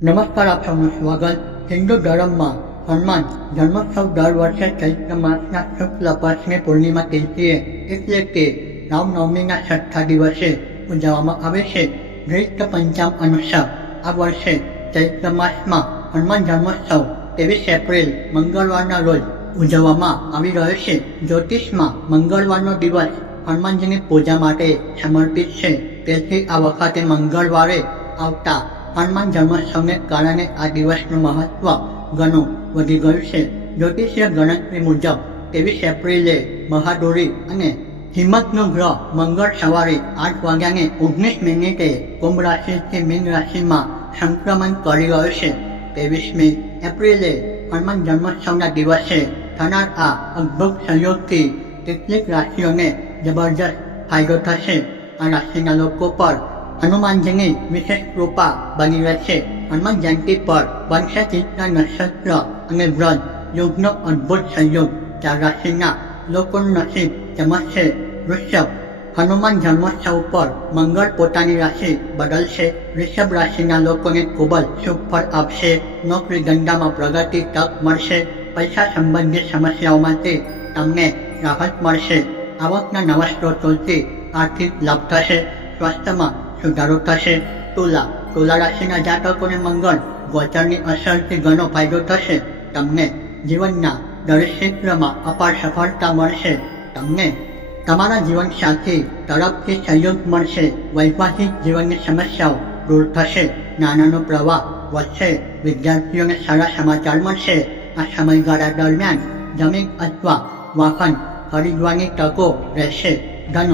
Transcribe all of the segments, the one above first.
નમસ્કાર, આપ સૌનું સ્વાગત. હિન્દુ ધર્મમાં હનુમાન જન્મોત્સવ દર વર્ષે ચૈત્ર માસના શુક્લ પક્ષની પૂર્ણિમા તિથિએ એટલે કે રામનવમીના છઠ્ઠા દિવસે ઉજવવામાં આવે છે. ગ્રીક પંચાંગ અનુસાર આ વર્ષે ચૈત્ર માસમાં હનુમાન જન્મોત્સવ 23 એપ્રિલ મંગળવારના રોજ ઉજવવામાં આવી રહ્યો છે. જ્યોતિષમાં મંગળવારનો દિવસ હનુમાનજીની પૂજા માટે સમર્પિત છે. તેથી આ વખતે મંગળવારે આવતા હનુમાન જન્મોત્સવને કારણે આ દિવસનું મહત્વ ઘણું વધી ગયું છે. જ્યોતિષીય ગણતરી મુજબ 23 એપ્રિલે બહાદુરી અને હિંમતનો ગ્રહ મંગળ સવારે 8:19 કુંભ રાશિથી મીન રાશિમાં સંક્રમણ કરી રહ્યો છે. 23મી એપ્રિલે હનુમાન જન્મોત્સવના દિવસે થનાર આ અદ્ભુત સંયોગથી કેટલીક રાશિઓને જબરજસ્ત ફાયદો થશે. આ રાશિના લોકો પર હનુમાનજીની વિશેષ કૃપા બની રહેશે. હનુમાન જયંતિ પર બનશે ચિત્રા નક્ષત્ર અને વ્રત યુગનો અદ્ભુત સંયોગ. 4 રાશિના લોકોનું નસીબ ચમકશે. વૃષભ, હનુમાન જન્મોત્સવ પર મંગળ પોતાની રાશિ બદલશે. વૃષભ રાશિના લોકોને ખૂબ જ શુભ ફળ આપશે. નોકરી ધંધામાં પ્રગતિ તક મળશે. પૈસા સંબંધિત સમસ્યાઓમાંથી તમને રાહત મળશે. આવકના નવા સ્ત્રોતોથી આર્થિક લાભ થશે. સ્વાસ્થ્યમાં સુધારો થશે. તુલા રાશિના જાતકોને મંગળ ગોચરની અસરથી ઘણો ફાયદો થશે. તમને જીવનના દરેક ક્ષેત્રમાં અપાર સફળતા મળશે. તમને તમારા જીવનસાથી તરફથી સહયોગ મળશે. વૈવાહિક જીવનની સમસ્યાઓ દૂર થશે. નાણાંનો પ્રવાહ વધશે. વિદ્યાર્થીઓને સારા સમાચાર મળશે. આ સમયગાળા દરમિયાન જમીન અથવા વાહન ખરીદવાની તકો રહેશે. ધન,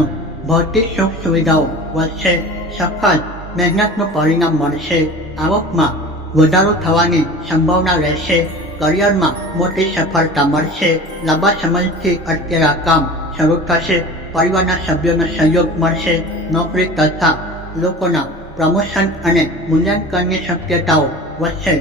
ભૌતિક સુખ સુવિધાઓ વધશે. સફળ મહેનતનું પરિણામ મળશે. આવકમાં વધારો થવાની સંભાવના રહેશે. કરિયરમાં મોટી સફળતા મળશે. લાંબા સમયથી અટકેલા કામ શરૂ થશે. પરિવારના સભ્યોનો સહયોગ મળશે. નોકરી તથા લોકોના પ્રમોશન અને મૂલ્યાંકનની શક્યતાઓ વધશે.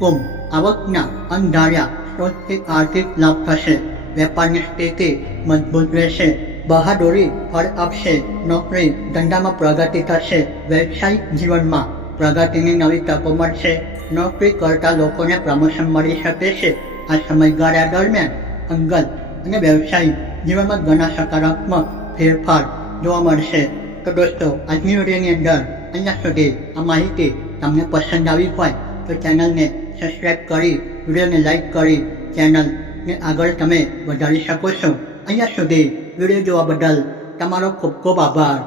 કુંભ, આવકના અણધાર્યા સ્ત્રોતથી આર્થિક લાભ થશે. વેપારની સ્થિતિ મજબૂત રહેશે. બહાદુરી ફળ આપશે. નોકરી ધંધામાં પ્રગતિ થશે. વ્યવસાયિક જીવનમાં પ્રગતિની નવી તકો મળશે. નોકરી કરતા લોકોને પ્રમોશન મળી શકે છે. આ સમયગાળા દરમિયાન અંગત અને વ્યવસાયિક જીવનમાં ઘણા સકારાત્મક ફેરફાર જોવા મળશે. તો દોસ્તો, આજની વિડીયોની અંદર અહીંયા સુધી આ માહિતી તમને પસંદ આવી હોય તો ચેનલને સબસ્ક્રાઈબ કરી, વિડીયોને લાઈક કરી ચેનલને આગળ તમે વધારી શકો છો. અહીંયા સુધી વિડીયો જોવા બદલ તમારો ખૂબ ખૂબ આભાર.